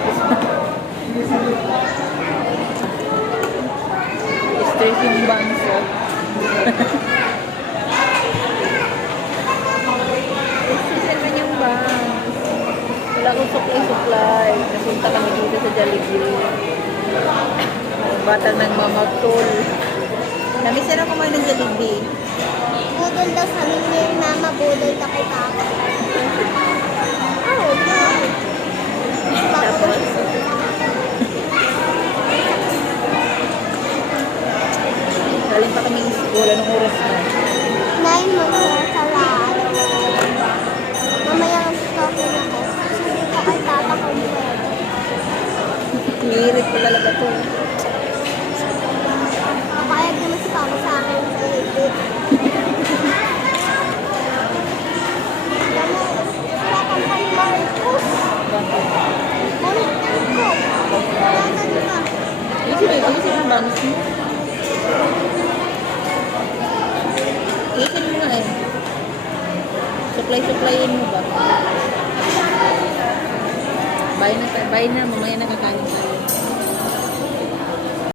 sa... Stress yung bangso. Stress naman yung bangs. Wala akong supply-supply. Napunta kami dito sa Jollibee. Bata ng mamagtol. Namiss na kumain ng Jollibee. Budol daw sa ni mama, budol ako papa. School. Anong oras na? Nine months sa lalo. Mamaya ang stokin ako. Sabi ko kay kung pwede. Hirit ko talaga to. Papayag naman si papa sa akin sa libit. Alam mo, wala kang pang-Marcos. Bakit? Marcos ko. Wala ka na. Easy ba? Easy ang bangs mo. Easy mo nga eh. Supply-supplyin mo ba? Bye na, bye na. Mamaya na kakain tayo.